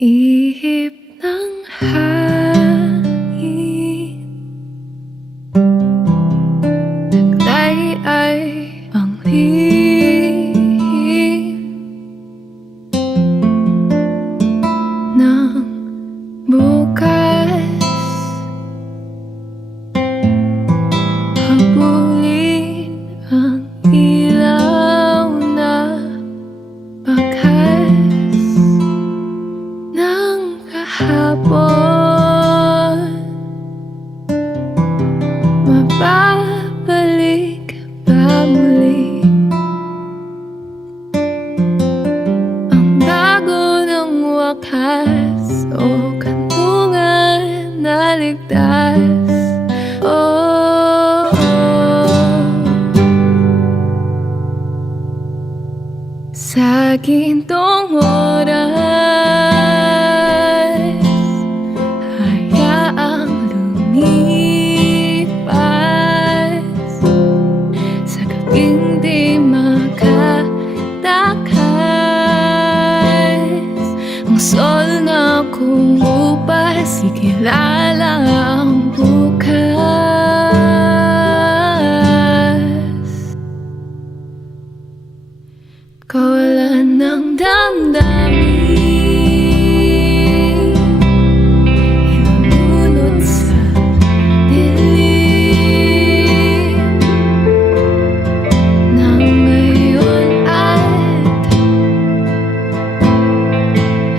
Ihip ng hangin, taglay ay ang lihim ng bukas. Habulin ang ilaw na bakas ng kahapon. Mababalik ba muli ang bago ng wakas o kantungan na ligtas? Oh, sa gintong oras, hayaang lumipas sa gabing di makatakas. Ang sol na kumupas, ikilala ang bukas. Kawalan ng damdamin, ilulunod sa dilim ng ngayon at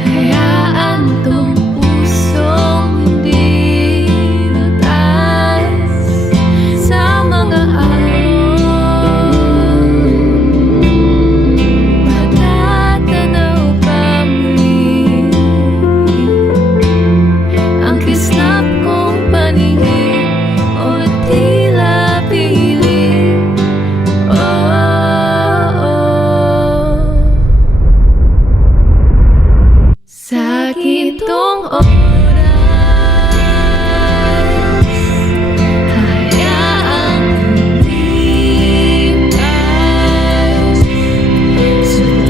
hayaan tong pusong hindi lutas sa mga araw. Matatanaw pa muli ang kislap kong paningin o tila piling. Sa gintong oras, hayaang lumipas sa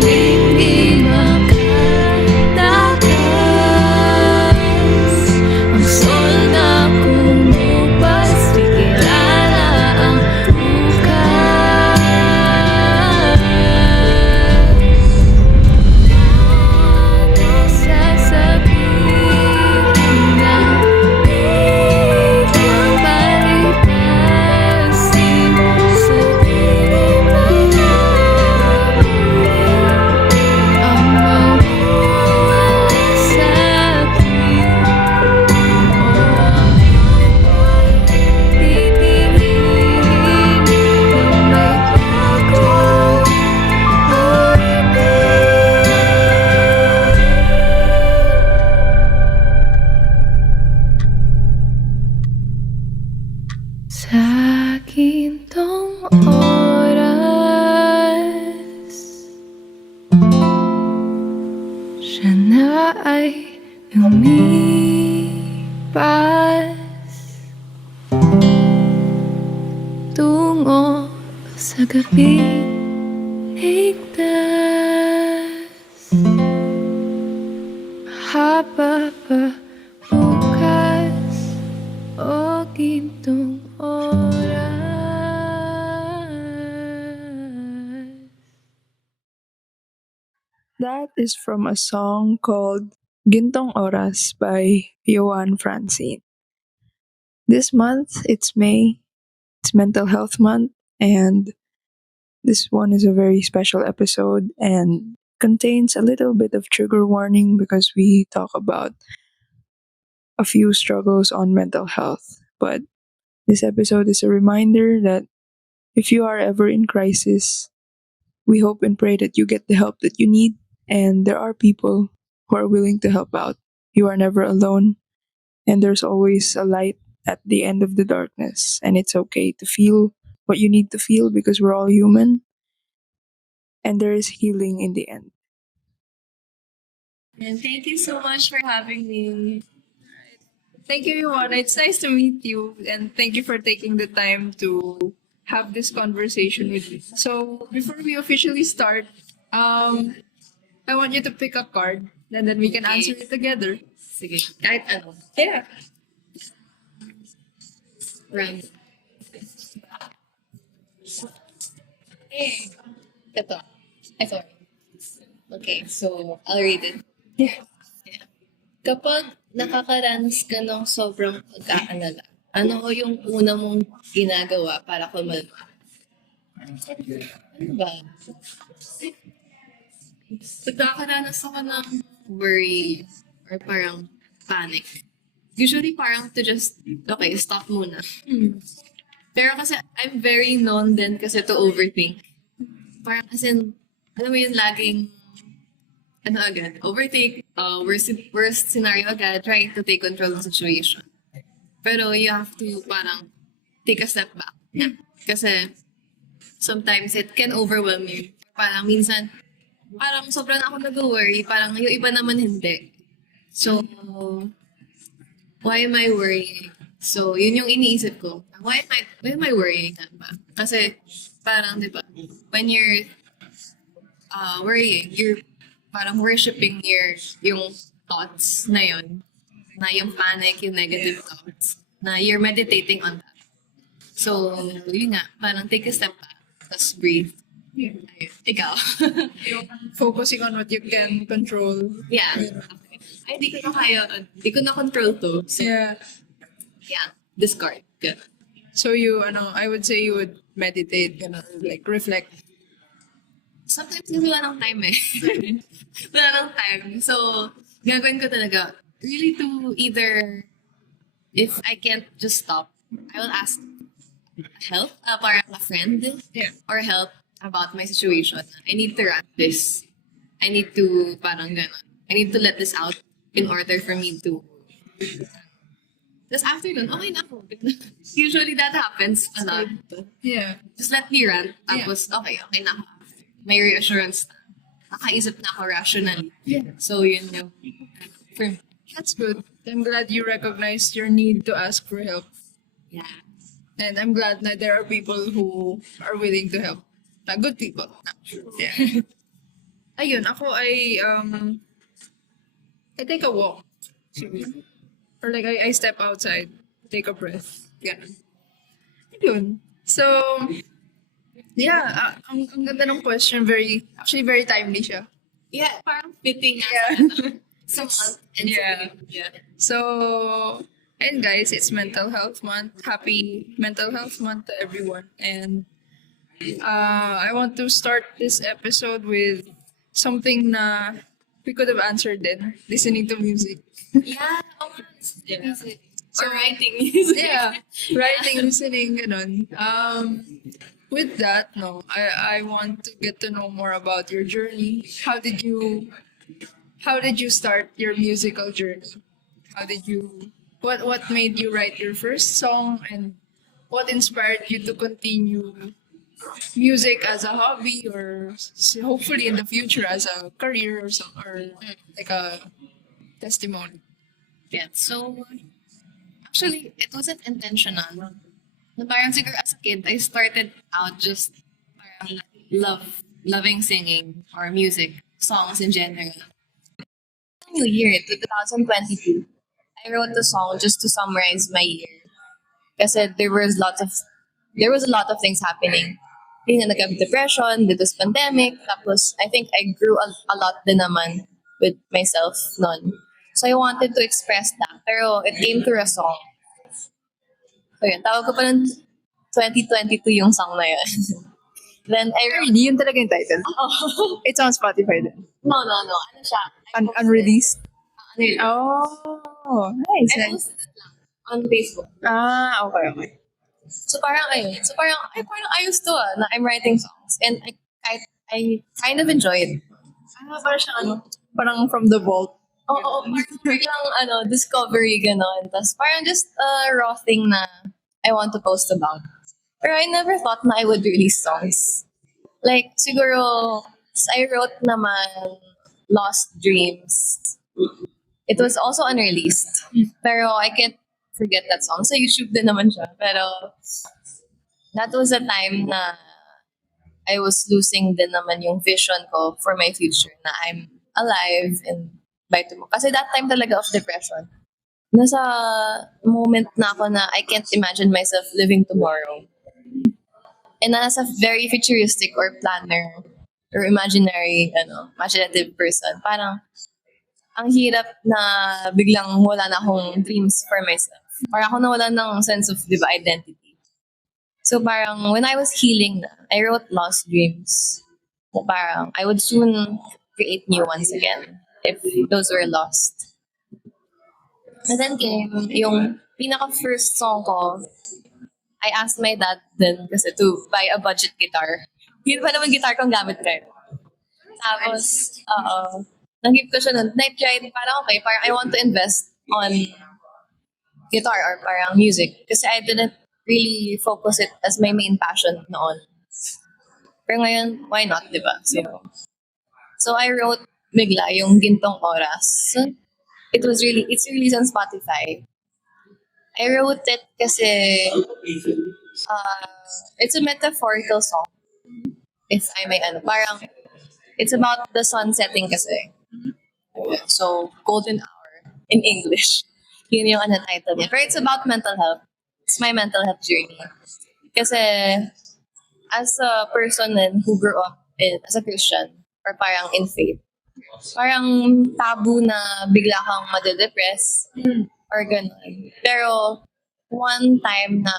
tuwing di makatakas. Ang sol na kumupas, di kilala ang bukas. Ano sasabihin na biglang palipasin sa dilim na nabuli ang mawawala sa akin? O ako'y titingin ng may bagong sa gintong oras, siya na ay lumipas tungo sa gabing ligtas. Mahaba pa bukas o gintong oras. That is from a song called Gintong Oras by Yoan Francine. This month, it's May. It's Mental Health Month, and this one is a very special episode and contains a little bit of trigger warning because we talk about a few struggles on mental health. But this episode is a reminder that if you are ever in crisis, we hope and pray that you get the help that you need, and there are people who are willing to help out. You are never alone, and there's always a light at the end of the darkness, and it's okay to feel what you need to feel because we're all human, and there is healing in the end. And thank you so much for having me. Thank you, Yoanna. It's nice to meet you, and thank you for taking the time to have this conversation with me. So, before we officially start, I want you to pick a card. And then we can Okay. answer it together. Sige. Kahit ano. Yeah. Random. Eh, ito. Ay, sorry. Okay, so I'll read it. Yeah. Kapag nakakaranas ka ng sobrang pagkaalala, ano yung una mong ginagawa para kumalma? Ano ba? Pag nakakaranas ako ng worry or parang panic, usually parang to just, okay, stop muna. Pero kasi I'm very known din kasi to overthink. Parang as in, alam mo yun, laging ano agad, overtake, worst scenario agad, trying to take control ng situation. Pero you have to parang take a step back. Kasi sometimes it can overwhelm you. Parang minsan, parang sobrang ako nag-worry, parang yung iba naman hindi. So, why am I worrying? So, yun yung iniisip ko. Why am I worrying nga ba? Kasi parang, di ba, when you're worrying, you're parang worshiping yung thoughts na yun, na yung panic, yung negative thoughts, na you're meditating on that. So, yun nga, parang take a step back, tapos breathe. Ayun. Ikaw. Focusing on what you can control. Yeah. Ay, di ko na kaya, di ko na control to. So, Yeah. yeah, discard. Good. So you, I would say you would meditate, like reflect. Sometimes kasi wala ng time eh. Wala ng time. So, gagawin ko talaga, really to either, if I can't just stop, I will ask help, parang a friend, Yeah. or help about my situation. I need to rant this. I need to, parang gano'n. I need to let this out in order for me to. Tapos after nun, okay na ako. Usually that happens a lot. Yeah. Just let me rant. Tapos, okay na ako after. May reassurance na. Nakaisip na ako rationally. Yeah. So, yun yung for me. That's good. I'm glad you recognized your need to ask for help. Yeah. And I'm glad that there are people who are willing to help. Good people. Yeah. Ayun, ako I take a walk. Or like I step outside, take a breath. Ganun. Ayun. So, yeah, ang ganda ng question, actually very timely siya. Yeah, parang fitting nga Yeah. sa month. And Yeah. Yeah. So, and guys, it's Mental Health Month. Happy Mental Health Month to everyone. And I want to start this episode with something na we could have answered then, listening to music. Yeah. Oh, music. So, Or writing music. Yeah, writing, listening, ganun. With that, no, I want to get to know more about your journey. How did you start your musical journey? What made you write your first song, and what inspired you to continue music as a hobby, or hopefully in the future as a career, or like a testimony? Yeah. So, actually, it wasn't intentional. Na parang siguro as a kid, I started out just parang loving singing or music, songs in general. New Year, 2022, I wrote a song just to summarize my year. Kasi there was a lot of things happening. Yung nagka-depression, there was pandemic, tapos I think I grew a lot din naman with myself noon. So I wanted to express that, pero it came through a song. So yun, tawag ko pa ng 2022 yung song na yun. Then I wrote, Really, yun talaga yung title. oh, It's on Spotify then. no, ano siya? I posted- Unreleased. Unreleased. Oh, nice. I posted it lang on Facebook. Okay. So parang ayun. So parang ayos to na I'm writing songs. And I kind of enjoy it. Parang siyang Parang from the vault. Oo, parang biglang discovery ganon. Tapos parang just a raw thing na I want to post about. Pero I never thought na I would release songs. Like, siguro, I wrote naman Lost Dreams. It was also unreleased. Pero I can't forget that song. Sa YouTube din naman siya. Pero that was a time na I was losing din naman yung vision ko for my future na I'm alive and by tomorrow. Kasi that time talaga of depression, nasa moment na ako na I can't imagine myself living tomorrow. And nasa very futuristic or planner or imaginative person. Parang, ang hirap na biglang wala na akong dreams for myself. Parang ako nawala ng sense of, di ba, identity. So parang, when I was healing na, I wrote lost dreams. So parang, I would soon create new ones again if those were lost. And then came yung pinaka-first song ko, I asked my dad then kasi to buy a budget guitar. Yun pa naman guitar kong gamit kayo. Tapos, nag-give ko siya nun. I tried, parang okay, parang I want to invest on guitar or parang music. Kasi I didn't really focus it as my main passion noon. Pero ngayon, why not, di ba? So I wrote bigla yung Gintong Oras. It's released on Spotify. I wrote it kasi it's a metaphorical song. If I may parang it's about the sun setting kasi. So, golden hour in English. Yun yung title niya. Pero it's about mental health. It's my mental health journey. Kasi as a person who grew up as a Christian or parang in faith, parang tabu na bigla kang madedepress or ganun. Pero one time na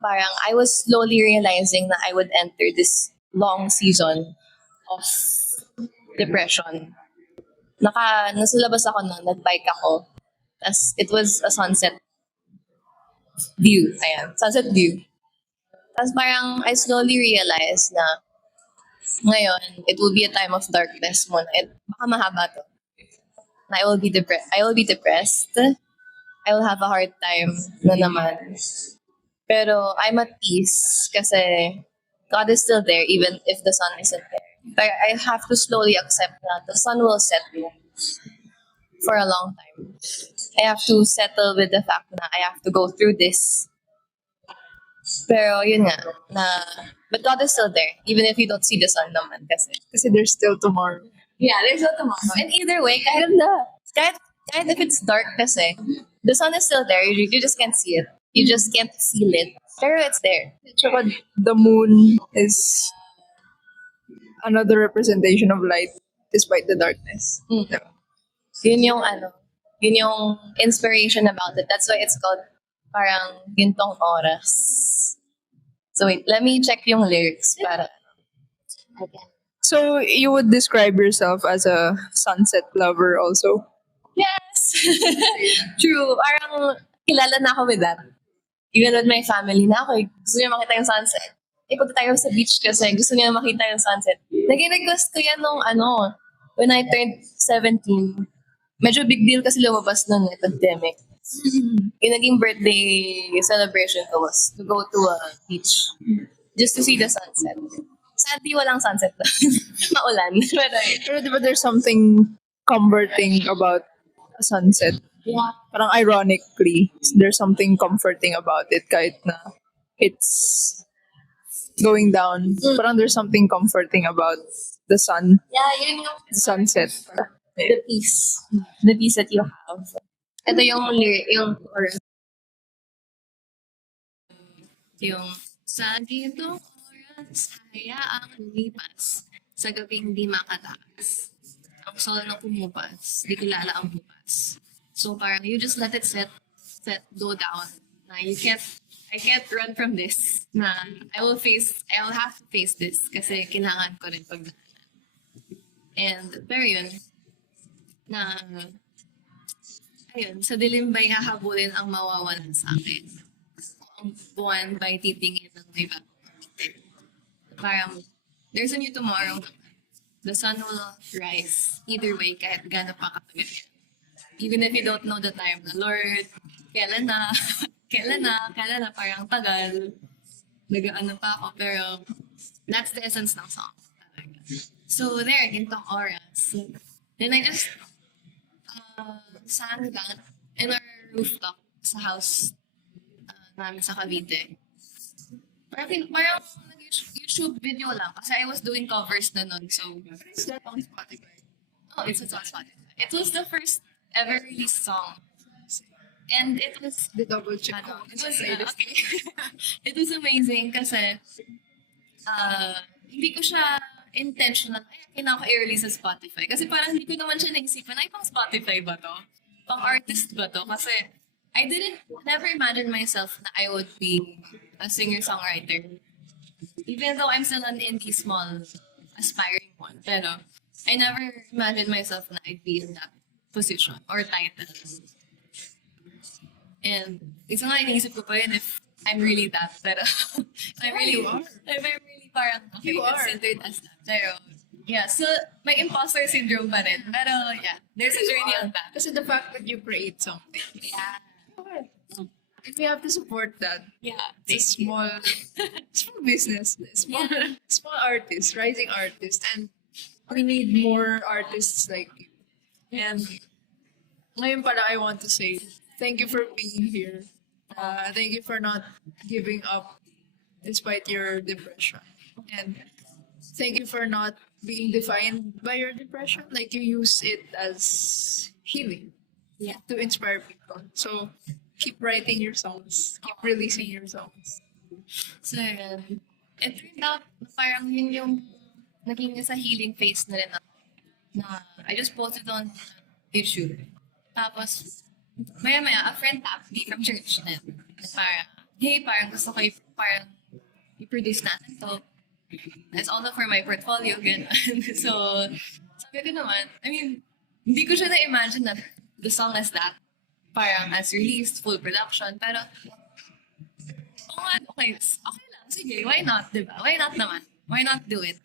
parang I was slowly realizing na I would enter this long season of depression. Nasa labas ako nun, nag-bike ako. Tas it was a sunset view. Ayan, sunset view. Tas parang I slowly realized na ngayon, it will be a time of darkness muna. Baka mahaba to. Na I will be depressed. I will have a hard time na naman. Pero I'm at peace kasi God is still there even if the sun isn't there. But I have to slowly accept that the sun will set for a long time. I have to settle with the fact na I have to go through this. Pero yun nga, but God is still there even if you don't see the sun naman Kasi there's still tomorrow. Yeah, there's still tomorrow. And either way, kahit if it's dark kasi, the sun is still there. You just can't see it. You just can't feel it. Pero it's there. Tsaka the moon is another representation of light despite the darkness. Diba? Yun yung inspiration about it. That's why it's called parang Gintong Oras. So wait, let me check yung lyrics para. Okay. So you would describe yourself as a sunset lover also? Yes! True. Parang kilala na ako with that. Even with my family na ako, gusto niya makita yung sunset. Punta tayo sa beach kasi gusto niya makita yung sunset. Naging request ko yan nung when I turned 17. Medyo big deal kasi lumabas nun pandemic. Yung naging birthday celebration ko was to go to a beach just to see the sunset. Sadly, walang sunset na. Maulan. Pero di ba there's something comforting about a sunset? Yeah. Parang ironically, there's something comforting about it kahit na it's going down. Parang there's something comforting about the sun, Yeah, yun yung sunset. the peace. The peace that you have. Ito yung lyric, yung chorus. Yung sa gintong oras, hayaang lumipas, sa gabing di makatakas. Ang sol na pumupas, di kilala ang bukas. So parang you just let it go down. Na I can't run from this. Na I will have to face this kasi kailangan ko rin pagdaanan. And pero yun, ayun, sa dilim ba'y hahabulin ang mawawalan sa akin. Ang buwan ba'y titingin ng may bagong pagkitin. Parang, there's a new tomorrow. The sun will rise. Either way, kahit gano'n pa katagal yan. Even if you don't know the time na, Lord, kailan na, parang tagal. Nag-ano pa ako, pero that's the essence ng song. So there, Gintong Oras. Then I just sang that in our rooftop sa house namin sa Cavite. Parang YouTube video lang kasi I was doing covers na nun. So, is that on Spotify? Oh, it's on Spotify. It was the first ever released song. And it was, The double check. it was, okay. It was amazing kasi, hindi ko siya intentional. Ay, kailangan ko i-release sa Spotify. Kasi parang hindi ko naman siya naisipan, ay, pang Spotify ba to? Pang artist ba to? Kasi, I never imagine myself na I would be a singer-songwriter. Even though I'm still an indie small aspiring one. Pero, I never imagined myself na I'd be in that position or title. And, isa nga iniisip ko pa yun if I'm really that. Pero, I'm really, you are. I'm really parang, okay, You are. considered as that. Pero, yeah, so, may imposter syndrome pa rin. Pero, yeah, there's a journey on that. Kasi the fact that you create something. Yeah. And we have to support that. Yeah. It's a small business, small artist, rising artist, and we need more artists like you. And ngayon pala, I want to say thank you for being here. Thank you for not giving up despite your depression, and thank you for not being defined by your depression. Like you use it as healing, Yeah. to inspire people. So keep writing your songs, keep releasing your songs. So, it turned out, parang yun yung naging sa healing phase na rin na I just posted on YouTube. Tapos, maya-maya, a friend tapped me from church na parang, hey, parang gusto ko parang i-produce natin to. It's all for my portfolio, gano'n. So, sabi ko naman, I mean, hindi ko siya na-imagine na the song as that. Parang as released, full production. Pero, okay lang. Sige, why not, diba? Why not naman? Why not do it?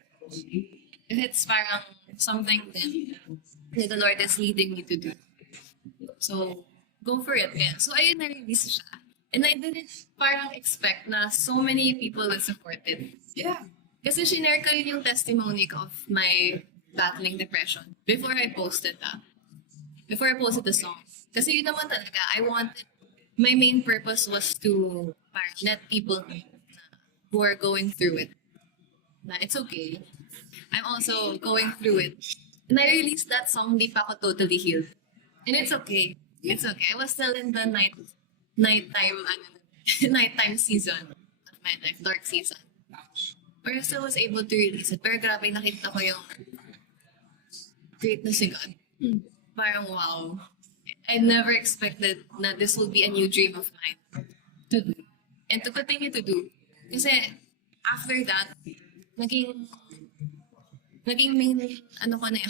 If it's parang something that the Lord is leading me to do. So, go for it. Yeah. So, ayun, na-release siya. And I didn't parang expect na so many people would support it. Yeah. Kasi shinare ko yun yung testimony ko of my battling depression before I posted that. Before I posted the song. Kasi yun naman talaga, my main purpose was to parang let people know na who are going through it. Na it's okay. I'm also going through it. And I released that song, di pa ako totally healed. And it's okay. It's okay. I was still in the nighttime season of my life, dark season. But I still was able to release it. Pero grabe, nakita ko yung greatness ni God. Parang wow. I never expected na this would be a new dream of mine to do. And to continue to do. Kasi after that, naging main,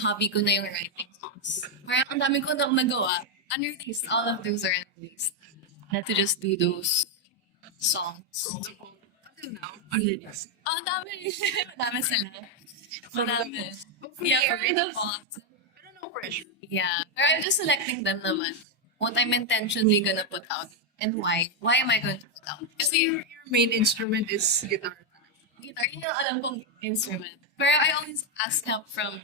hobby ko na yung writing songs. Parang ang dami ko nang nagawa. Unreleased, all of those are unreleased. Not to just do those songs. Until now, unreleased. Oh, dami. Madami sila. Madami. Yeah, for me, the font. Pero no pressure. Yeah. Or I'm just selecting them naman. What I'm intentionally gonna put out. And why. Why am I going to put out? So Kasi your main instrument is guitar. guitar, yun yung alam kong instrument. Pero I always ask help from,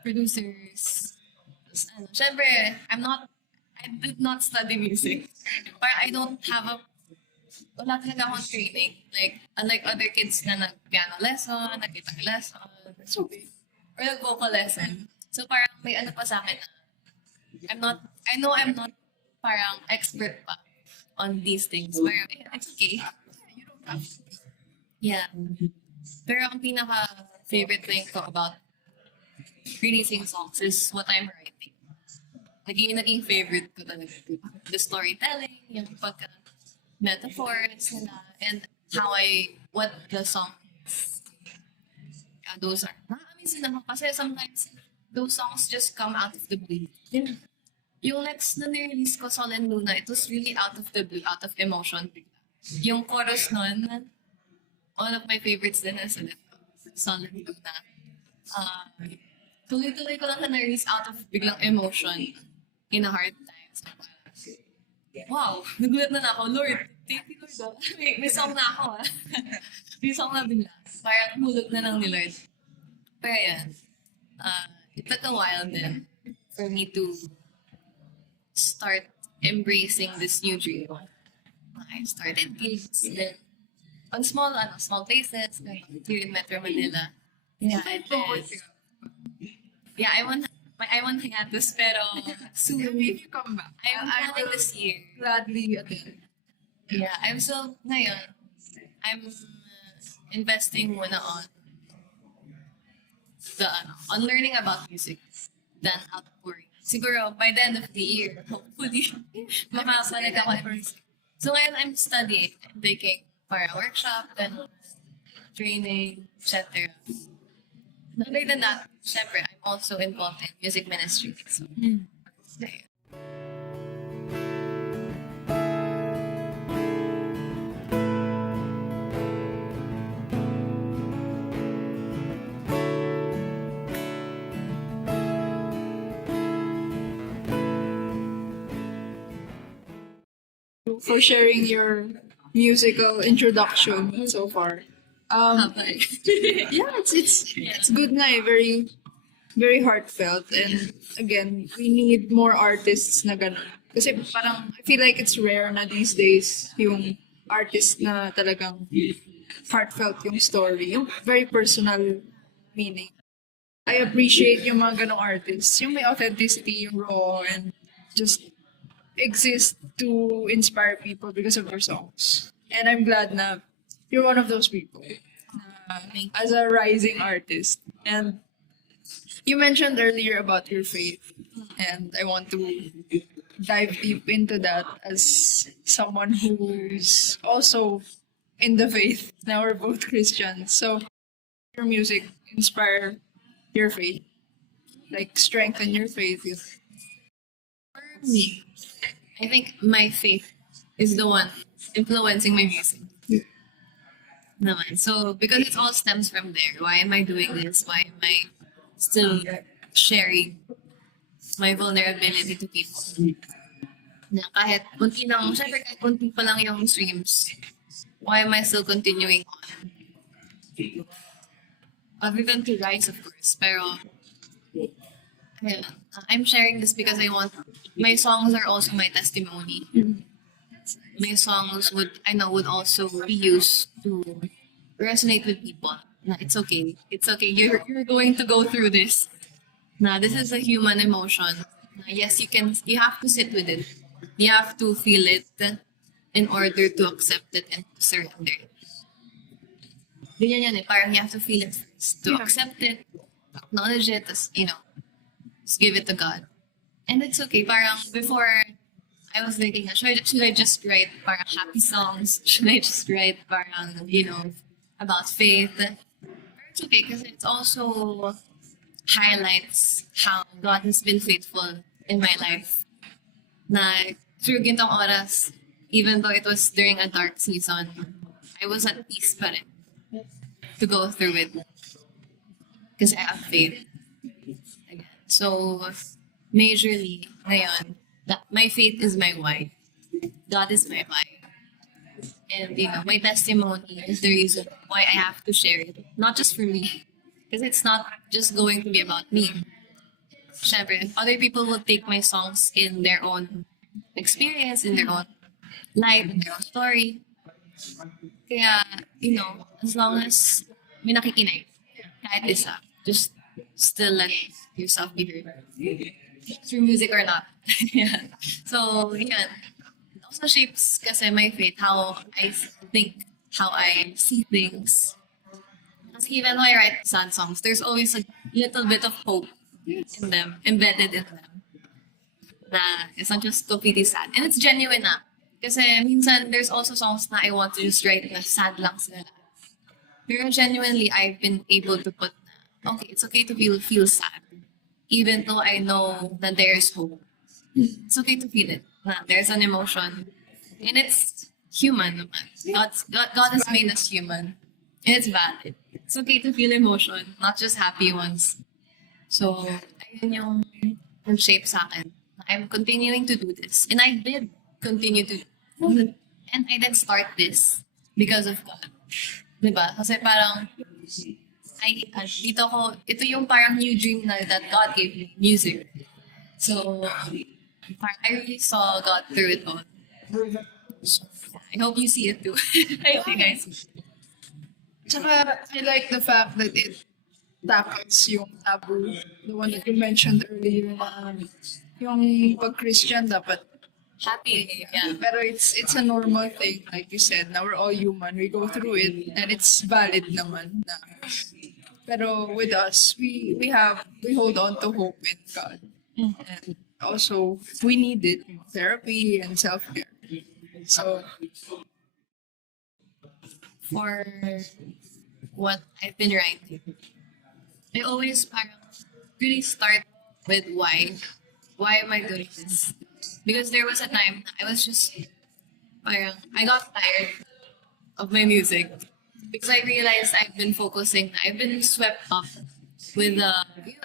producers. Siyempre, I did not study music. But I don't have wala talaga akong training. Like, unlike other kids na nag-piano lesson, nag-guitar lesson, It's okay. or nag-vocal lesson. So parang may ano pa sa akin na, I know I'm not parang expert pa on these things. Pero it's okay. You don't have to. Yeah. Pero ang pinaka-favorite thing ko about releasing songs is what I'm writing. Naging favorite ko talaga. The storytelling, yung metaphors nila, and what the songs, those are. Nakakamiss naman kasi sometimes those songs just come out of the blue. Yung next na nirelease ko, Solen Luna, it was really out of the blue, out of emotion. Yung chorus nun, one of my favorites din is Solen Luna. Tuloy-tuloy ko lang na nirelease out of biglang emotion in a hard time. So, wow, nagulat na ako. Lord, thank you, Lord. May song na ako, May song na bigla. Parang hulog na lang ni Lord. Pero yan, it took a while then for me to start embracing this new dream. I started gigs then on small places like here in Metro Manila. Yeah, and then, I I'm on hiatus, pero soon. If you come back, I'm planning this year. gladly attend. Yeah, I'm still, ngayon, I'm investing muna on learning about music than outpouring. Siguro, by the end of the year, hopefully, makakapalag ako ng music. So ngayon, I'm studying. I'm taking para workshop, then training, etc. Other than that, syempre, I'm also involved in music ministry. So, ayun. For sharing your musical introduction so far. Habay. Yeah, it's good na eh. Very heartfelt. And again, we need more artists na ganun. Kasi parang, I feel like it's rare na these days yung artist na talagang heartfelt yung story. Yung very personal meaning. I appreciate yung mga ganong artists. Yung may authenticity, yung raw, and just exist to inspire people because of their songs. And I'm glad na you're one of those people as a rising artist. And you mentioned earlier about your faith, and I want to dive deep into that as someone who's also in the faith. Now we're both Christians. So your music inspire your faith, like strengthen your faith. For me, I think my faith is the one influencing my music. Naman. So, because it all stems from there. Why am I doing this? Why am I still sharing my vulnerability to people? Na kahit kunti lang, syempre kahit kunti pa lang yung streams, why am I still continuing on? Other than to rise, of course. Pero, ayun, I'm sharing this because my songs are also my testimony. My songs would also be used to resonate with people. Na it's okay. It's okay. You're going to go through this. Na this is a human emotion. Na yes, you have to sit with it. You have to feel it in order to accept it and to surrender it. Ganyan yan eh. Parang you have to feel it first. To accept it, acknowledge it, just give it to God. And it's okay. Parang before, I was thinking, should I just write parang happy songs? Should I just write parang, about faith? But it's okay because it also highlights how God has been faithful in my life. Na through Gintong Oras, even though it was during a dark season, I was at peace pa rin to go through it. Because I have faith. Again. So, majorly, ngayon, my faith is my why. God is my why. And, my testimony is the reason why I have to share it. Not just for me. Because it's not just going to be about me. Syempre, other people will take my songs in their own experience, in their own life, in their own story. Kaya, as long as may nakikinig, kahit isa, just still let yourself be heard. Through music or not. Yeah. So, yan. It also shapes kasi my faith, how I think, how I see things. Because even though I write sad songs, there's always a little bit of hope in them, embedded in them. Na it's not just completely sad. And it's genuine na. Kasi minsan, there's also songs na I want to just write na sad lang sila. Pero genuinely, I've been able to put na, okay, it's okay to feel sad. Even though I know that there's hope. It's okay to feel it. Na there's an emotion. And it's human naman. God has made us human. And it's valid. It's okay to feel emotion, not just happy ones. So, ayun yung shape sa akin. I'm continuing to do this. And I did continue to and I did start this because of God. Diba? Kasi parang ito yung parang new dream na that God gave me, music. So, I really saw God through it all. So, I hope you see it too. I hope you guys see it. Tsaka, I like the fact that tackles yung taboo. The one that you mentioned earlier na yung pag-Christian dapat. Happy. Yeah. Pero it's a normal thing, like you said. Now we're all human. We go through it, and it's valid naman. Na. Pero with us, we hold on to hope in God, and also we need it, therapy and self care. So For what I've been writing, I always parang really start with why. Why am I doing this? Because there was a time na I was just parang I got tired of my music because I realized I've been swept up with the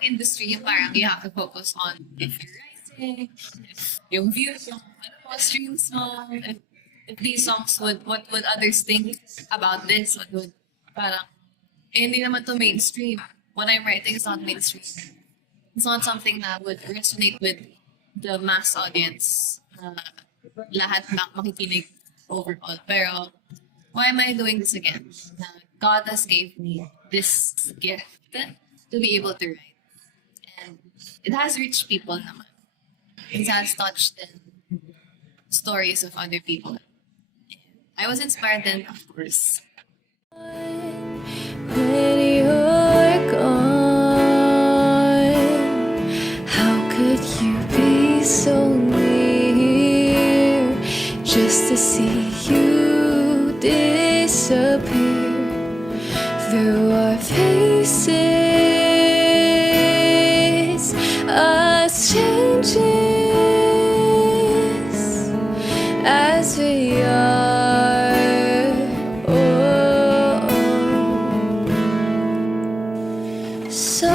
industry. Yung parang you have to focus on if you're writing, if yung views, yung streams mo, if these songs what would others think about this? What would parang hindi naman to mainstream. What I'm writing is not mainstream. It's not something that would resonate with the mass audience. Lahat makikinig overall. Pero, why am I doing this again? God has gave me this gift to be able to write. And it has reached people naman. It has touched the stories of other people. I was inspired then, of course. When you're gone, how could you be so near just to see you disappear through our faces, us changes as we are. Oh, silent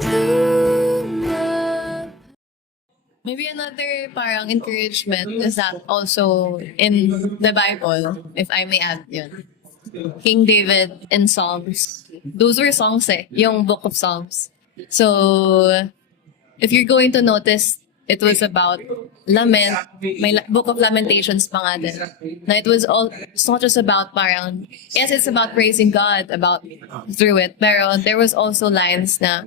luna. Maybe another parang encouragement is that also in the Bible, if I may add yun. King David in Psalms. Those were songs yung Book of Psalms. So, if you're going to notice, it was about lament. May Book of Lamentations pa nga din. Na it's not just about parang, yes, it's about praising God about through it. Pero there was also lines na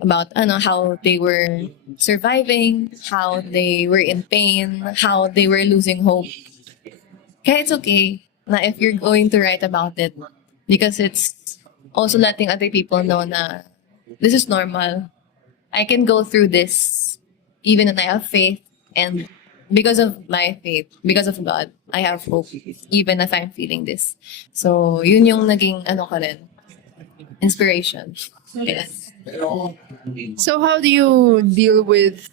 about how they were surviving, how they were in pain, how they were losing hope. Kaya it's okay na if you're going to write about it because it's also letting other people know na this is normal. I can go through this even if I have faith, and because of my faith, because of God, I have hope even if I'm feeling this. So, yun yung naging ko rin, inspiration. Yes. So how do you deal with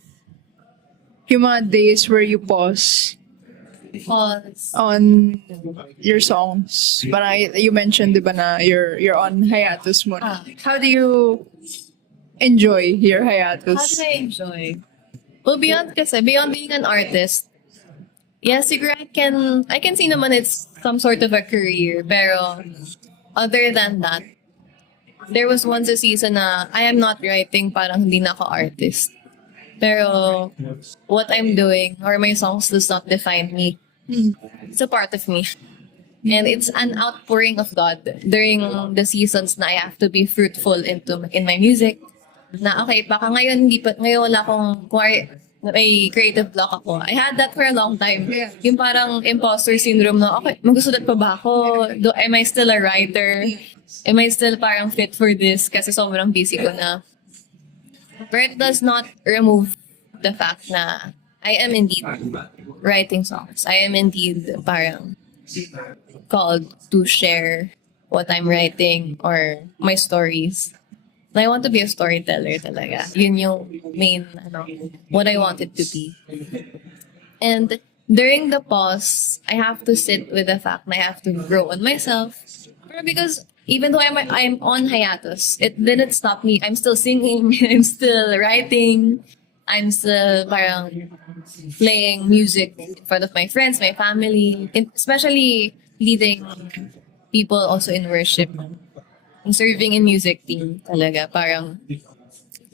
yung mga days where you pause Pause. on your songs? Parang you mentioned, di ba, na you're on hiatus muna. How do you enjoy your How hiatus? do I enjoy? Well, beyond being an artist, yes, siguro I can see naman it's some sort of a career, pero other than that, there was once a season na I am not writing, parang hindi na ako artist. Pero what I'm doing or my songs does not define me. It's a part of me. And it's an outpouring of God during the seasons na I have to be fruitful in my music. Na okay, baka ngayon wala akong may creative block ako. I had that for a long time. Yeah. Yung parang imposter syndrome na, okay, magsusulat pa ba ako? Am I still a writer? Am I still parang fit for this? Kasi sobrang busy ko na. But it does not remove the fact na I am indeed writing songs. I am indeed parang called to share what I'm writing or my stories. I want to be a storyteller talaga. Yun yung main, what I wanted to be. And during the pause, I have to sit with the fact na I have to grow on myself. Pero because even though I'm on hiatus, it didn't stop me. I'm still singing, I'm still writing, I'm still parang playing music in front of my friends, my family, especially leading people also in worship. And serving in music team talaga. Parang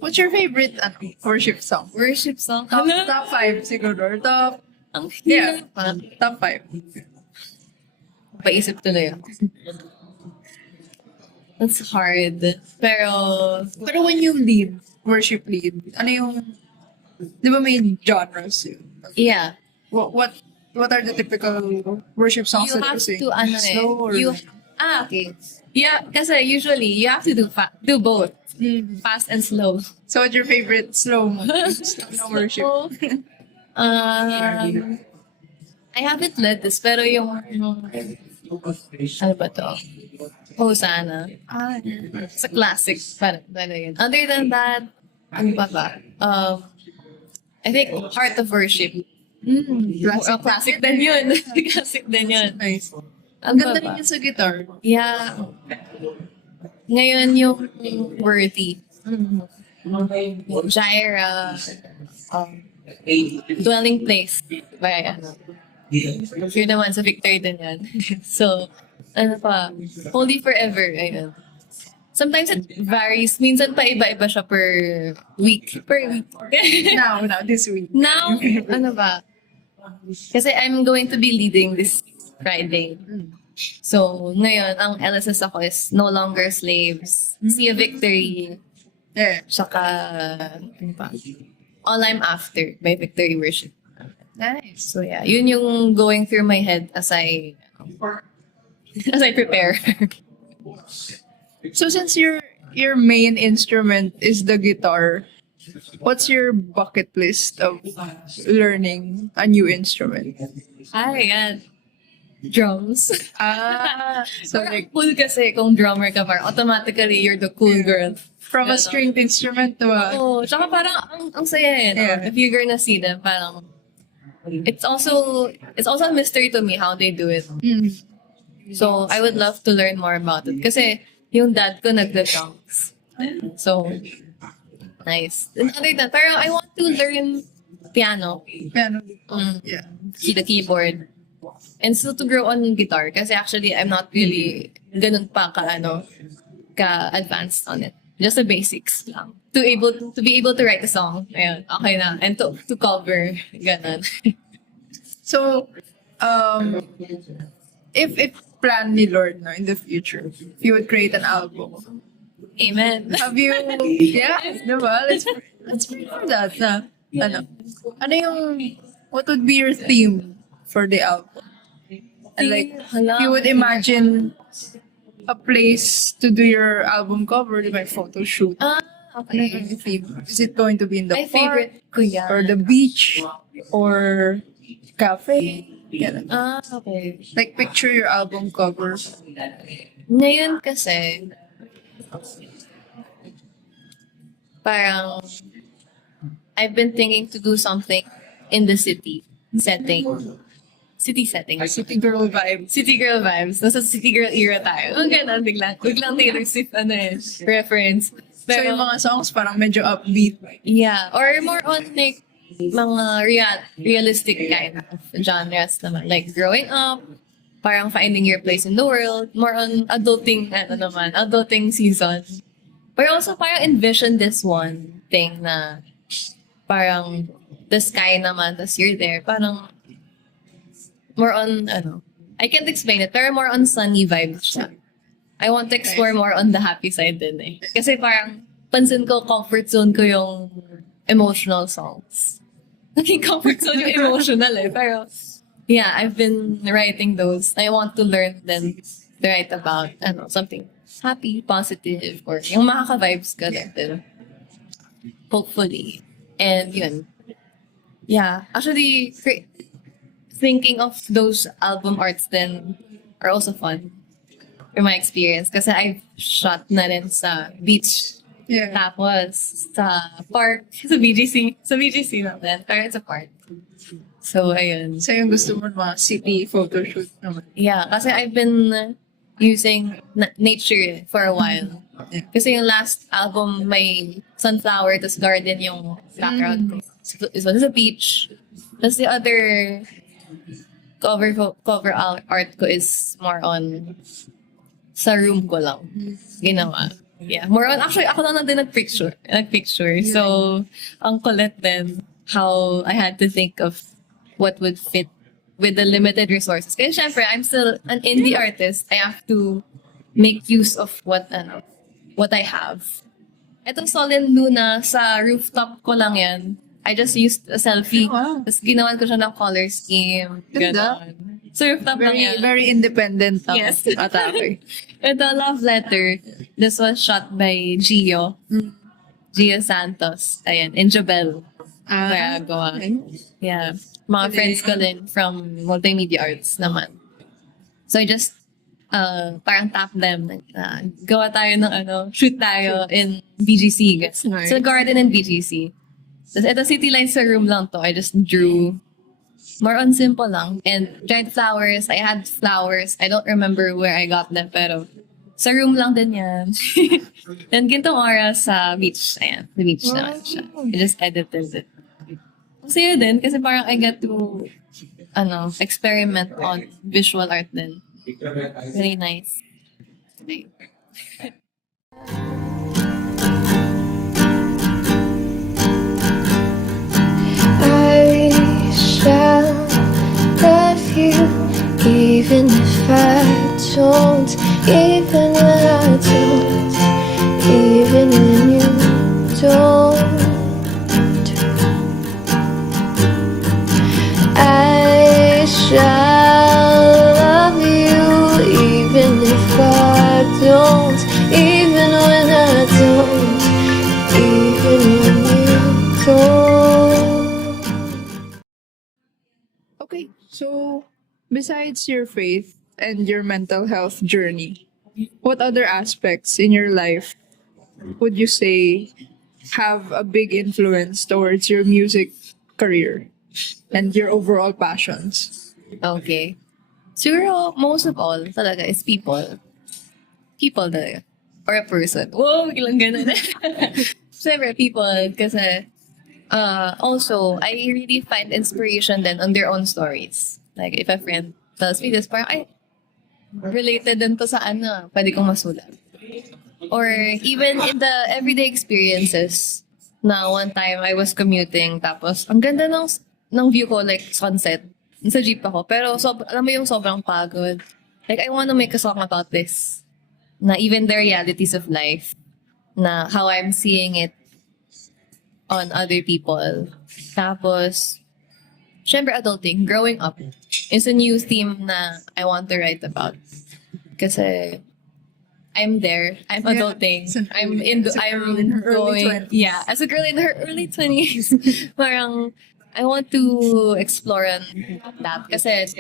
What's your favorite worship song? worship song. Top 5 siguro. Or top, Ang yeah, Parang top 5. paisip tuloy ako. That's hard. Pero, Pero when you lead, worship lead, ano yung, di ba may genres yun? yeah. What are the typical worship songs You that have you sing? to, ano eh. Slow or... Okay. Yeah, kasi usually, you have to do both. Fast and slow. So what's your favorite slow mo? Slow worship. I haven't led this, pero ano ba to? Hosanna. It's a classic. Parang yun. Other than that, ano pa ba? I think Heart of Worship. Classic din yun. Classic din yun. Nice. Ano Ang ganda pa ba? rin yun sa guitar. Yeah. Ngayon yung Worthy. Jaira. Dwelling Place. By ano. Yun naman sa Victor din yan. So, ano pa? Holy Forever. Ayun. Sometimes it varies. Minsan pa iba-iba siya per week. Now, this week. Now, ano ba? Kasi I'm going to be leading this Friday. So, ngayon, ang LSS ako is No Longer Slaves, See a Victory, Yeah. saka, ano pa? All I'm After by Victory Worship. Nice. So, yeah, yun yung going through my head as I prepare. So since your main instrument is the guitar, what's your bucket list of learning a new instrument? Yan. Drums. So Parang like cool kasi kung drummer ka, parang automatically you're the cool girl. from a stringed instrument to a Oh, tsaka parang ang saya eh, no? Yeah. If you're gonna see them, parang it's also a mystery to me how they do it. So I would love to learn more about it. Kasi yung dad ko nagda-drums. So nice. And other than, pero I want to learn piano. piano. Yeah. The keyboard. And still to grow on guitar kasi actually I'm not really ganun pa ka-advanced on it. Just the basics lang. To be able to write a song. Ayun, okay na. And to cover, ganun. So if plan ni Lord no in the future, if you would create an album, Amen. have you yeah, diba? Let's pray for that na ano yung what would be your theme for the album? And like, if you would imagine a place to do your album cover, like photo shoot. Ano Okay. yung theme? Is it going to be in the My park? favorite ko yan. Or the beach? Or cafe? Ganun. Okay. Like, picture your album cover. Ngayon kasi, parang, I've been thinking to do something in the city setting. City setting. City girl vibe. City girl vibes. Nasa city girl era tayo. Ang ganun, biglang Taylor Swift, reference. So, yung mga songs parang medyo upbeat. Yeah. Or more on like, mga realistic kind of genres naman. Like growing up, parang finding your place in the world, more on adulting season. But also parang envision this one thing na parang the sky naman, tas you're there. Parang more on, I can't explain it, pero more on sunny vibes siya. I want to explore more on the happy side din eh. Kasi parang pansin ko, comfort zone ko yung emotional songs. Naging comfort zone yung emotional eh. Pero yeah, I've been writing those. I want to learn then to write about something happy, positive, or yung makaka-vibes ka din. Hopefully. And yun. Yeah. Actually, thinking of those album arts then are also fun for my experience. Kasi I've shot na rin sa beach. Yeah. Tapos sa park. Sa BGC. Sa BGC na din. Pero it's a park. So, ayun. So, yung gusto mo mga city photo shoot naman. Yeah, kasi I've been using nature for a while. Yeah. Kasi yung last album, may sunflower, tas garden yung background ko. So, this one is a beach. Tapos the other cover art ko is more on sa room ko lang. Ginawa. Yeah, more on, actually, ako lang din nagpicture. So, ang kulit din how I had to think of what would fit with the limited resources. Kaya syempre, I'm still an indie artist. I have to make use of what I have. Itong Solid Luna, sa rooftop ko lang yan. I just used a selfie. Wow. Tapos ginawan ko siya ng color scheme. Ganda. Ganon. Sa rooftop lang Very, yan. very independent ang Yes. atake. Ito, love letter. This was shot by Gio. Gio Santos. Ayan, in Jobel. Kaya gawa. Yeah. Mga friends ko din from multimedia arts naman. So I just parang tap them. Gawa tayo ng shoot tayo in BGC. Nice. So garden in BGC. Tapos ito city lines sa room lang to. I just drew more on simple lang. And dried flowers. I had flowers. I don't remember where I got them, pero sa room lang din yan. And gintong oras sa beach. Ayan, the beach naman siya. I just edited it. Masaya din kasi parang I get to experiment on visual art din. Very nice. I shall love you even if I don't, even when I don't, even when you don't. I shall love you even if I don't, even when I don't, even when you don't. Okay, so besides your faith and your mental health journey, what other aspects in your life would you say have a big influence towards your music career and your overall passions? Okay. Siguro, most of all, talaga, is people. People talaga. Or a person. Whoa, ilang ganun. Siyempre, people. Kasi, also, I really find inspiration then on their own stories. Like, if a friend tells me this, parang, ay, related din to sa pwede kong masulat. Or even in the everyday experiences, na one time I was commuting, tapos, ang ganda ng view ko, like, sunset. Sa jeep ako. Pero, alam mo yung sobrang pagod. Like, I want to make a song about this. Na even the realities of life. Na how I'm seeing it on other people. Tapos, syempre adulting, growing up, is a new theme na I want to write about. Kasi, I'm there. I'm adulting. I'm early going. 20s. Yeah, as a girl in her early 20s, parang I want to explore on that. Kasi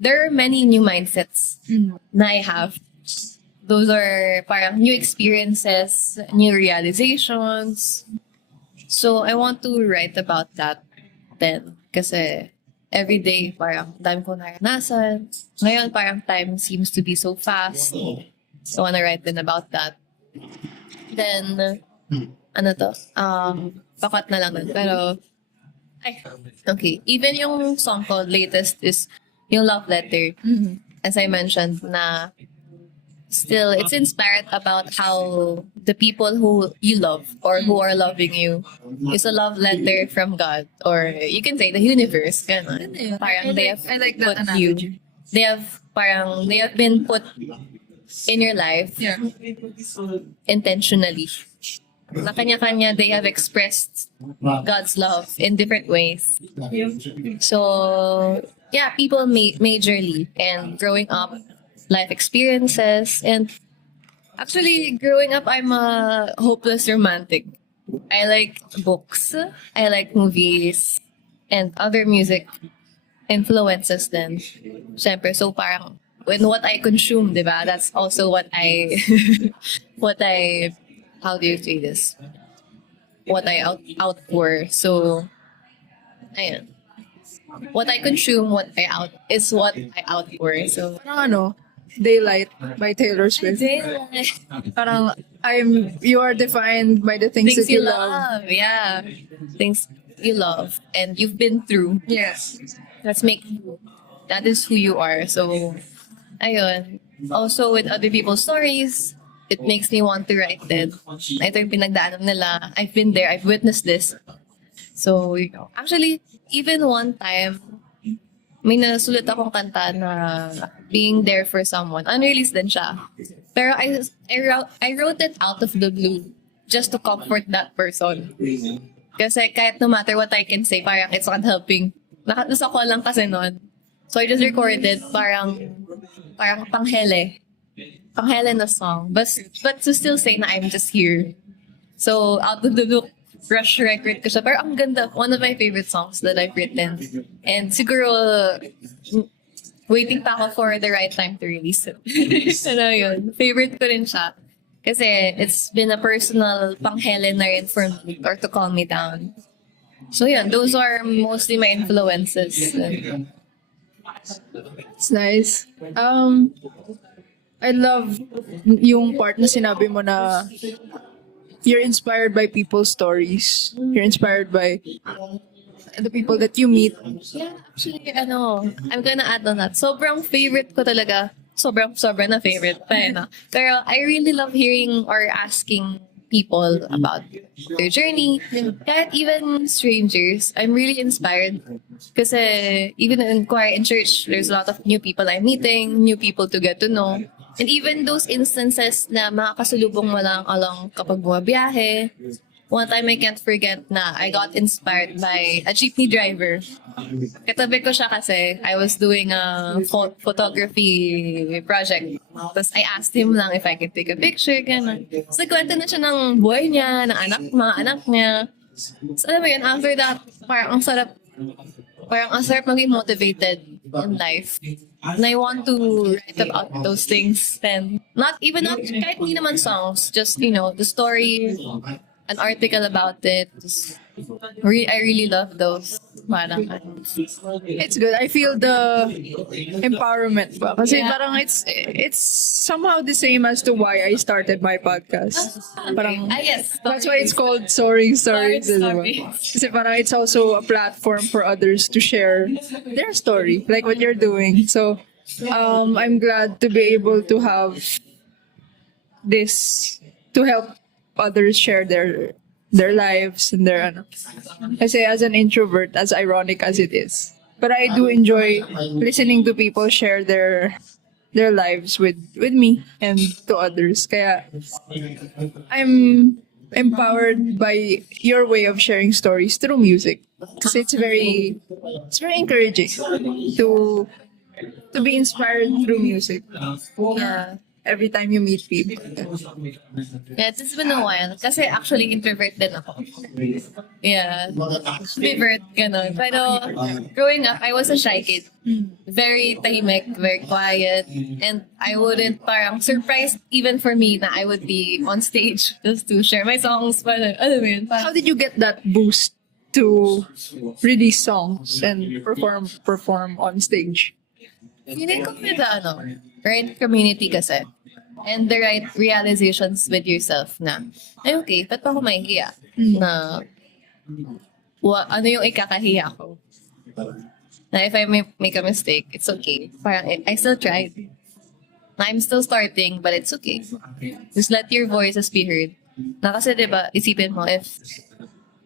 there are many new mindsets na I have. Those are parang new experiences, new realizations. So I want to write about that then. Kasi every day parang dami ko naranasan. Ngayon parang time seems to be so fast. So I want to write then about that. Then, pakat na lang nun. Pero, okay. Even yung song ko, latest is yung Love Letter. As I mentioned, na still, it's inspired about how the people who you love or who are loving you is a love letter from God. Or you can say the universe. Ganon. Parang they have I like that put analogy. they have been put in your life Yeah. intentionally. Na kanya-kanya, they have expressed God's love in different ways. So, yeah, people majorly. And growing up, life experiences. And actually, growing up, I'm a hopeless romantic. I like books. I like movies. And other music influences then. Siyempre, so parang, when what I consume, diba? That's also what I, how do you say this? What I outpour. So, ayun. What I consume, what I outpour. So, Parang Daylight by Taylor Swift. Parang you are defined by the things things that you love. Yeah. Things you love and you've been through. Yes. That is who you are. So, ayun. Also, with other people's stories, it makes me want to write it. Ito yung pinagdaanan nila. I've been there. I've witnessed this. So, actually, even one time, may nasulat akong kanta na Being There for Someone. Unreleased din siya. Pero I wrote it out of the blue just to comfort that person. Kasi kahit no matter what I can say, parang it's not helping. Nasa ko lang kasi nun. So I just recorded parang panghele. Panghele na song. But to still say na I'm just here. So out of the blue, rush record ko siya. Pero ang ganda. One of my favorite songs that I've written. And siguro, waiting pa ako for the right time to release it. Ano yun? Favorite ko rin siya. Kasi it's been a personal panghele na rin for me or to calm me down. So yeah, those are mostly my influences. It's nice. I love yung part na sinabi mo na you're inspired by people's stories. You're inspired by the people that you meet. Yeah, actually, I'm gonna add on that. Sobrang favorite ko talaga. Sobrang na favorite pa eh, no? Pero I really love hearing or asking people about their journey. Kahit even strangers, I'm really inspired. Kasi even in choir and church, there's a lot of new people I'm meeting, new people to get to know. And even those instances na makakasalubong mo lang along kapag bumabiyahe. One time I can't forget na I got inspired by a jeepney driver. Katabi ko siya kasi I was doing a photography project. Tapos I asked him lang if I could take a picture, gano'n. Tapos nagkwento na siya ng buhay niya, ng mga anak niya. So alam mo yun, after that, parang ang sarap maging motivated in life. And I want to write about those things. Then, kahit hindi naman songs, just, the story, an article about it. I really love those. It's good. I feel the empowerment ba? Kasi parang it's somehow the same as to why I started my podcast. Parang, Yes. that's why it's called Soaring Stories. Soaring Diba? Stories. Kasi parang it's also a platform for others to share their story, like what you're doing. So, I'm glad to be able to have this to help others share their lives and their Kasi as an introvert, as ironic as it is, but I do enjoy listening to people share their lives with me and to others. Kaya I'm empowered by your way of sharing stories through music. Kasi it's very encouraging to be inspired through music. Yeah. Every time you meet people. Yeah, it's been a while. Kasi actually introvert din ako. Yeah. Ambivert, gano'n. Pero growing up, I was a shy kid. Very tahimik, very quiet. And I wouldn't parang surprised even for me na I would be on stage just to share my songs. Parang, alam mo yun? How did you get that boost to release songs and perform on stage? Feeling ko with the right community kasi. And the right realizations with yourself na, ay okay, ba't pa ako mahihiya? Na, ano yung ikakahiya ko? Na if I make a mistake, it's okay. Parang, I still tried. I'm still starting, but it's okay. Just let your voices be heard. Na kasi diba, isipin mo, if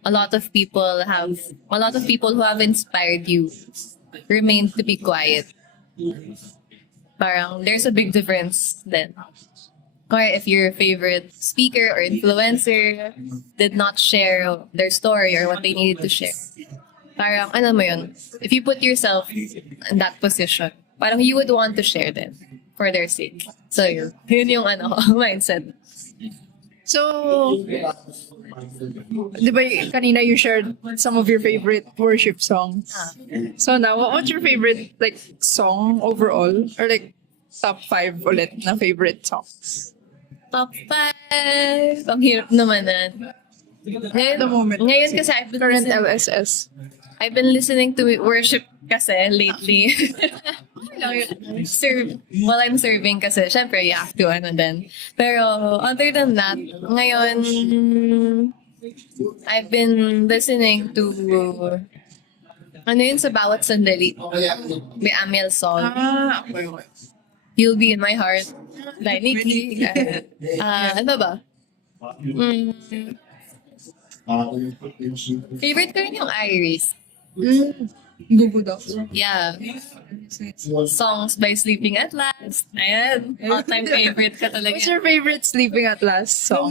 a lot of people who have inspired you remain to be quiet, parang there's a big difference then. Or if your favorite speaker or influencer did not share their story or what they needed to share, parang ano mo yun, if you put yourself in that position, parang you would want to share them for their sake. So yun yung mindset. So, di ba kanina you shared some of your favorite worship songs? So now, what's your favorite like song overall? Or like top 5 ulit na favorite songs? Top 5! Ang hirap naman na. At the moment. Ngayon kasi Current LSS. I've been listening to worship kasi lately. While I'm serving kasi, syempre, you have to then. Pero, other than that, ngayon, I've been listening to, yun sa bawat sandali. May Amiel song. Okay. You'll Be in My Heart. By Nikki. Ano ba? Favorite ko rin yung Iris. Gugu Dolls. Yeah. Songs by Sleeping at Last. Ayan. All-time favorite ka talaga. What's your favorite Sleeping at Last song?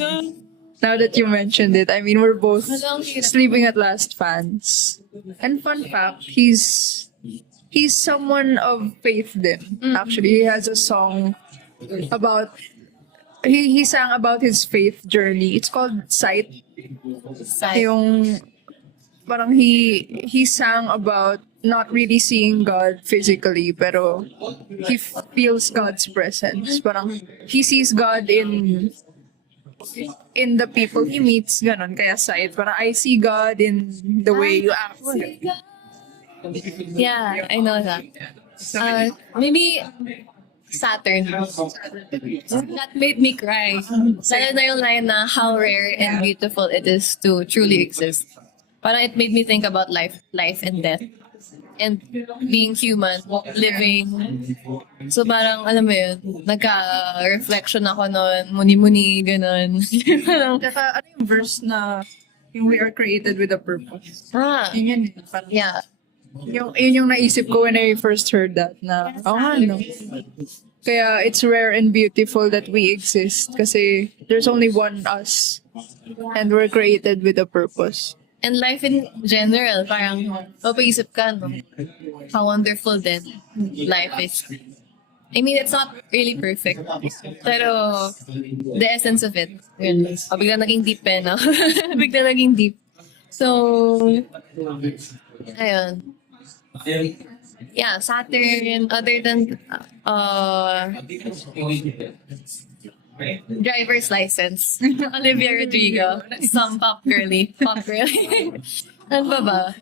Now that you mentioned it, I mean, we're both Sleeping at Last fans. And fun fact, he's someone of faith din. Actually, he has a song about he sang about his faith journey. It's called Sight. Yung parang he sang about not really seeing God physically, pero he feels God's presence. Parang he sees God in the people he meets, ganon. Kaya Sight, parang I see God in the way you act. Yeah, I know that. Maybe Saturn. That made me cry. Lalo na yung line na how rare and beautiful it is to truly exist. Parang it made me think about life and death. And being human, living. So parang, alam mo yun, nagka-reflection ako noon, muni-muni, ganun. Parang, Tsaka ano yung verse na yung we are created with a purpose? Yun yun. Parang, yeah. yun yung naisip ko when I first heard that na, no. Kaya it's rare and beautiful that we exist kasi there's only one us and we're created with a purpose. And life in general, parang mapaisip ka, no? How wonderful then life is. I mean, it's not really perfect. Pero, the essence of it, yun. Bigla naging deep no? Bigla naging deep. So, ayun. Yeah, Saturn, other than driver's license. Olivia Rodrigo. Some pop girly. Ano ba?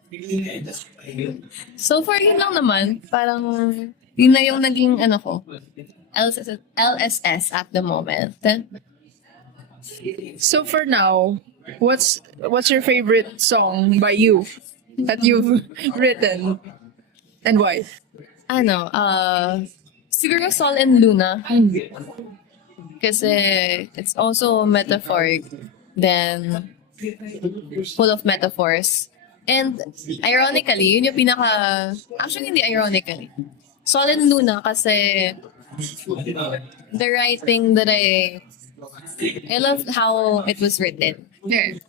So far, yun lang naman. Parang, yun na yung naging, ko, LSS at the moment. So for now, what's your favorite song by you that you've written and why? Siguro Sol and Luna. Kasi it's also metaphoric, then full of metaphors. And ironically, yun yung actually hindi ironically. Sol and Luna kasi the writing that I love how it was written. Yeah.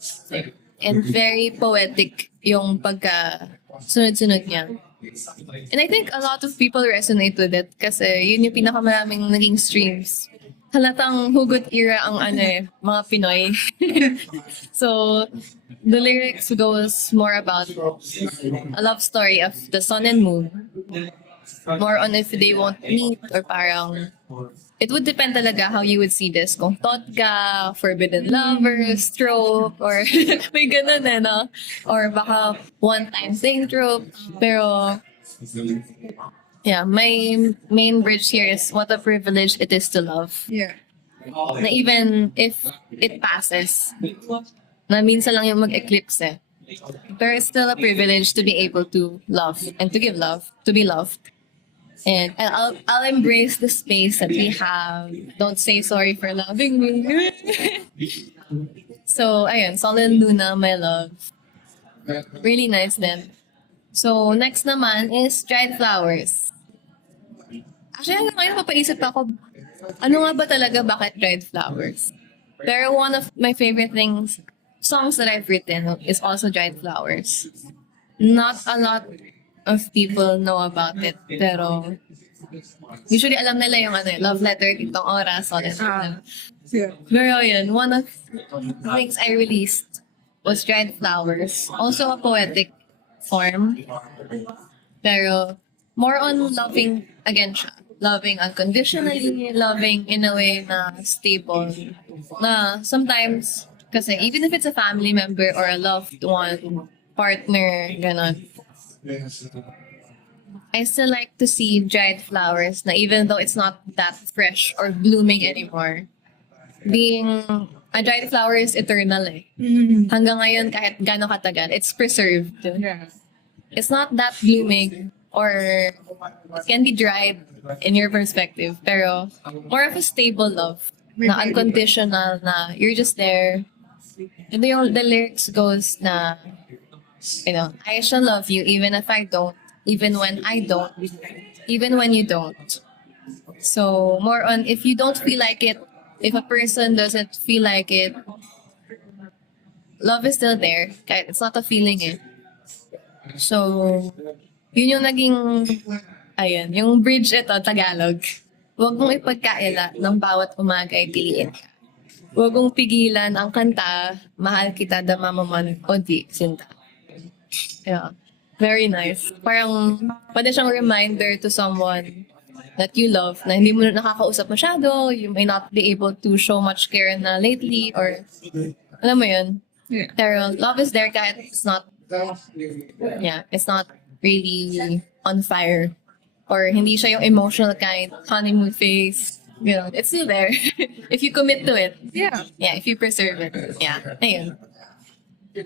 And very poetic yung sunod-sunod niya. And I think a lot of people resonate with it kasi yun yung pinakamaraming naging streams. Halatang hugot era ang mga Pinoy. So, the lyrics goes more about a love story of the sun and moon. More on if they won't meet or parang it would depend talaga how you would see this. Kung thought ka, forbidden lovers, trope, or may ganun no? Or baka one-time thing trope. Pero, yeah, my main bridge here is what a privilege it is to love. Yeah. Na even if it passes, na minsan lang yung mag-eclipse There is still a privilege to be able to love and to give love, to be loved. And I'll embrace the space that we have. Don't say sorry for loving me. So, ayun, Sol and Luna, my love. Really nice then. So, next naman is dried flowers. Actually, hanggang ngayon papaisip ako, ano nga ba talaga, bakit dried flowers? Pero one of my favorite songs that I've written is also dried flowers. Not a lot of people know about it, pero usually alam nila yung love letter, Gintong Oras, all that. Yeah. Pero yun, one of the things I released was dried flowers. Also a poetic form. Pero more on loving, again siya, loving unconditionally, loving in a way na stable. Na sometimes, kasi even if it's a family member or a loved one, partner, ganon. I still like to see dried flowers na even though it's not that fresh or blooming anymore, being a dried flower is eternal Hanggang ngayon, kahit gano'ng katagal, it's preserved. Yeah. It's not that blooming or it can be dried in your perspective, pero more of a stable love na unconditional na you're just there. And the lyrics goes na, I shall love you even if I don't even when I don't, even when you don't. So more on if you don't feel like it, if a person doesn't feel like it, love is still there. Kahit it's not a feeling eh. So, yun yung naging, ayun, yung bridge ito, Tagalog. Huwag mong ipagkaila ng bawat umaga ay piliin ka. Huwag mong pigilan ang kanta, mahal kita, damamaman, o di, sinta. Yeah. Very nice. Parang, pwede siyang reminder to someone that you love, na hindi mo nakakausap masyado, you may not be able to show much care na lately, or, alam mo yun. Yeah. Pero love is there kahit it's not, yeah, it's not really on fire. Or hindi siya yung emotional kind, honeymoon phase. You know, it's still there. If you commit to it. Yeah. Yeah, if you preserve it. Yeah, ayun.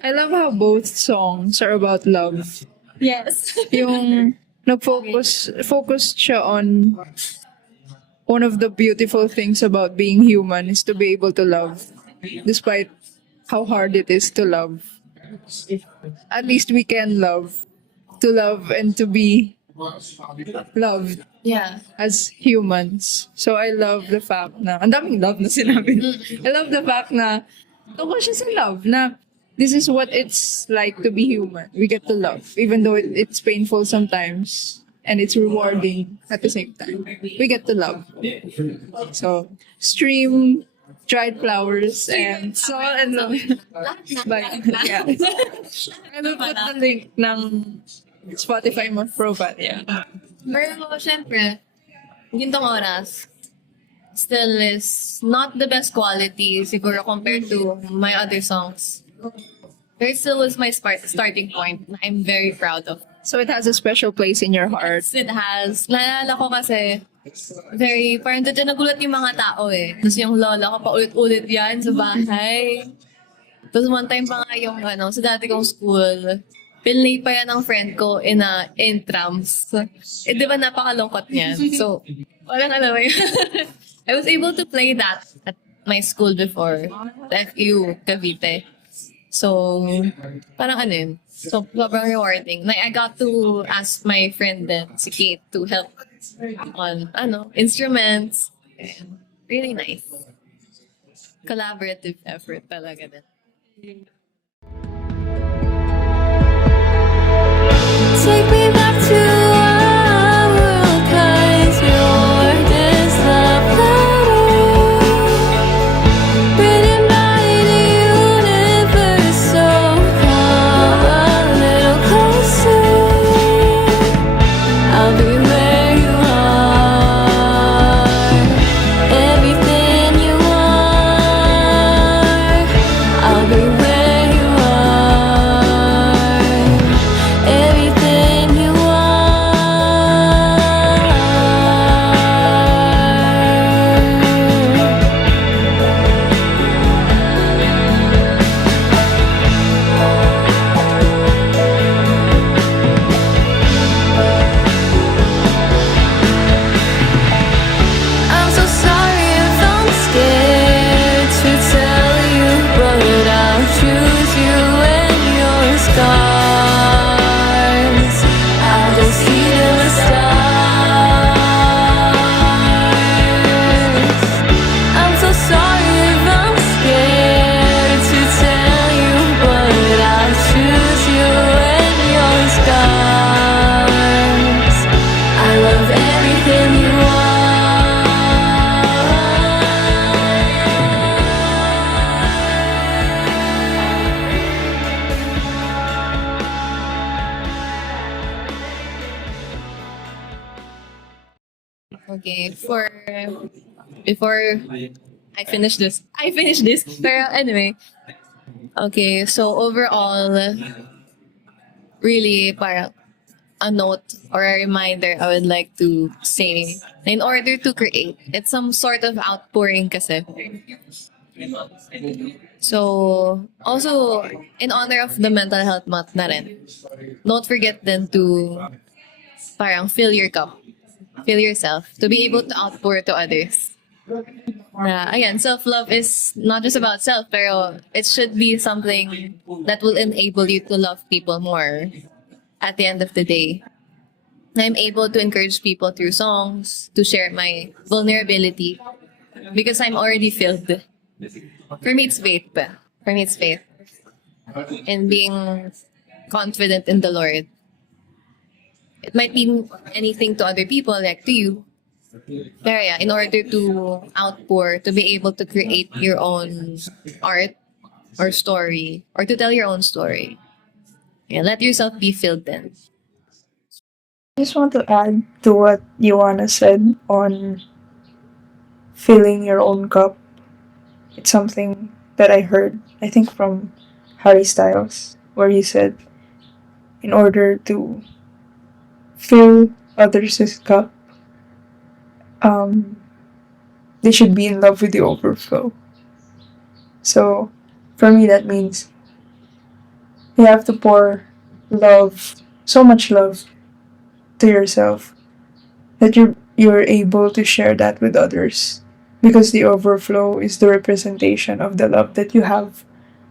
I love how both songs are about love. Yes. Yung focused siya on one of the beautiful things about being human is to be able to love despite how hard it is to love. At least we can love. To love and to be loved Yeah. as humans. So I love the fact na, ang daming love na sinabi. I love the fact na, tungkol siya sa love, na this is what it's like to be human. We get to love, even though it's painful sometimes, and it's rewarding at the same time. We get to love. So, stream, dried flowers, and salt and love. Bye. Yeah. I will put the link ng Spotify mo profile. Yeah. Pero, syempre, gintong oras, still is not the best quality siguro compared to my other songs. But it still is my starting point na I'm very proud of. So it has a special place in your heart. It has. Naalala ko kasi, very, parang doon nagulat yung mga tao eh. Tapos yung lola ko pa ulit-ulit yan sa bahay. Tapos one time pa nga yung sa dati kong school, pinlay pa yan ng friend ko in trams. Eh, di ba napakalungkot niyan? So, walang alam mo yun. I was able to play that at my school before. The FU, Cavite. So, parang yun. So, sobrang rewarding. Like, I got to ask my friend then, si Kate, to help on, instruments. And really nice. Collaborative effort talaga din. Take me back to our world, 'cause your this love letter written by the universe. So come a little closer. I'll be where you are, everything you are. I'll be where you are, everything you are. I'm so sorry if I'm scared to tell you, but I'll choose you and your scars. I'll go see the stars. I'm so sorry if I'm scared to tell you, but I'll choose you and your scars. I love everything you Okay, before I finish this. Pero anyway, okay, so overall, really parang a note or a reminder I would like to say, in order to create, it's some sort of outpouring kasi. So, also, in honor of the mental health month na rin, don't forget then to parang fill your cup. Fill yourself to be able to outpour to others. Again, self-love is not just about self, pero it should be something that will enable you to love people more at the end of the day. I'm able to encourage people through songs, to share my vulnerability because I'm already filled. For me, it's faith. For me, it's faith. And being confident in the Lord. It might mean anything to other people, like to you. Pero yeah, in order to outpour, to be able to create your own art or story, or to tell your own story, yeah, let yourself be filled then. I just want to add to what Joanna said on filling your own cup. It's something that I heard, I think, from Harry Styles, where he said, in order to fill others' cup, um, they should be in love with the overflow. So, for me, that means you have to pour love, so much love, to yourself that you're able to share that with others, because the overflow is the representation of the love that you have,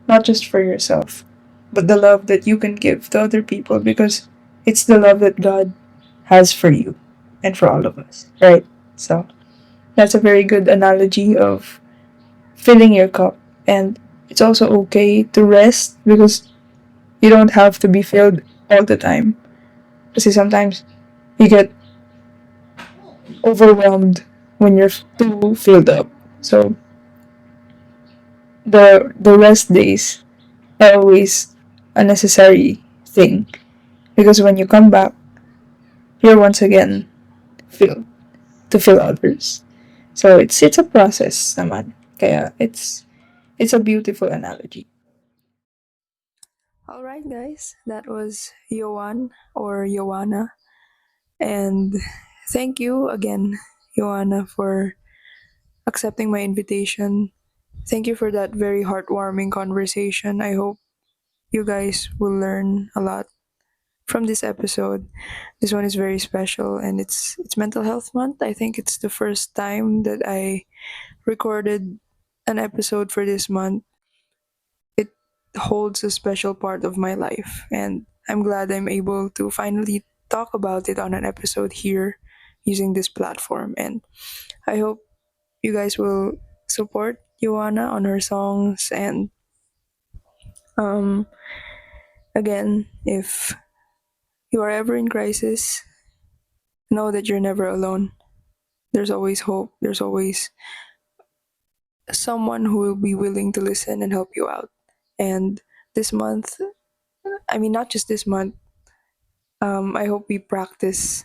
not just for yourself, but the love that you can give to other people, because it's the love that God has for you and for all of us, right? So that's a very good analogy of filling your cup. And it's also okay to rest, because you don't have to be filled all the time, because sometimes you get overwhelmed when you're too filled up. So the rest days are always a necessary thing, because when you come back, you're once again filled to fill others. So it's a process naman. Kaya it's a beautiful analogy. All right, guys, that was Yoan or Yoanna, and thank you again, Yoanna, for accepting my invitation. Thank you for that very heartwarming conversation. I hope you guys will learn a lot from this episode. This one is very special, and it's Mental Health Month. I think it's the first time that I recorded an episode for this month. It holds a special part of my life, and I'm glad I'm able to finally talk about it on an episode here using this platform. And I hope you guys will support Joanna on her songs. And um, again, if you are ever in crisis, know that you're never alone. There's always hope. There's always someone who will be willing to listen and help you out. And this month, I mean, not just this month, I hope we practice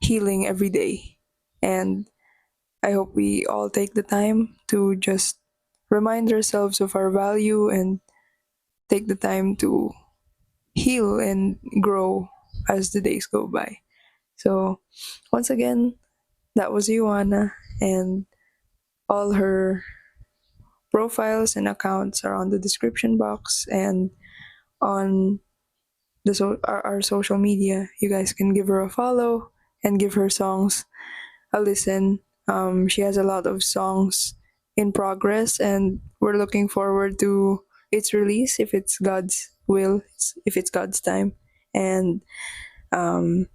healing every day. And I hope we all take the time to just remind ourselves of our value and take the time to heal and grow as the days go by. So, once again, that was Ioana, and all her profiles and accounts are on the description box and on our social media. You guys can give her a follow and give her songs a listen. She has a lot of songs in progress, and we're looking forward to its release if it's God's will, if it's God's time. And um,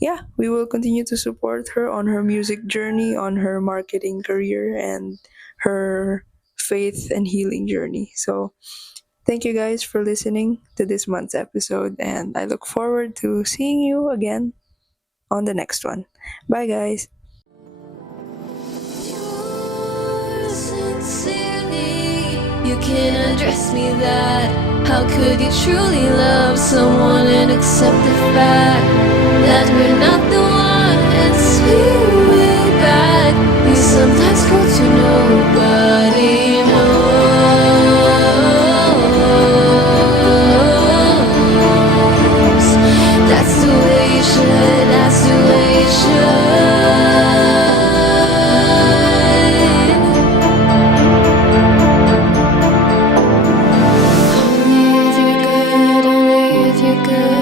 yeah, we will continue to support her on her music journey, on her marketing career, and her faith and healing journey. So, thank you guys for listening to this month's episode, and I look forward to seeing you again on the next one. Bye, guys. Sincerely, you can address me that. How could you truly love someone and accept the fact that we're not the ones we will back? We sometimes go to nobody knows. That's the way you should, that's the way you should. Only if you're good.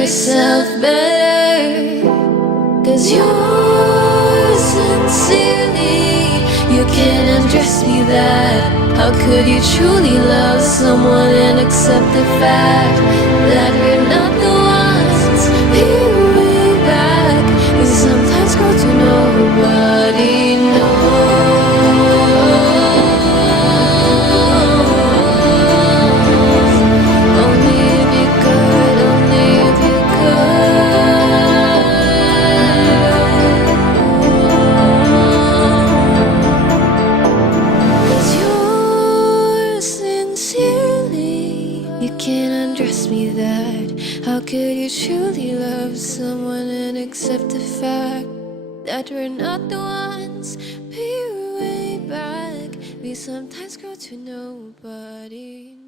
yourself better. 'Cause you're sincerely, you can't undress me that. How could you truly love someone and accept the fact that we're not the ones? Way back, we sometimes go to nobody knows. Only if you could, only if you could. 'Cause you're sincerely, you can't undress me that. How could you truly love someone and accept the fact that we're not the ones? Way back, we sometimes go to nobody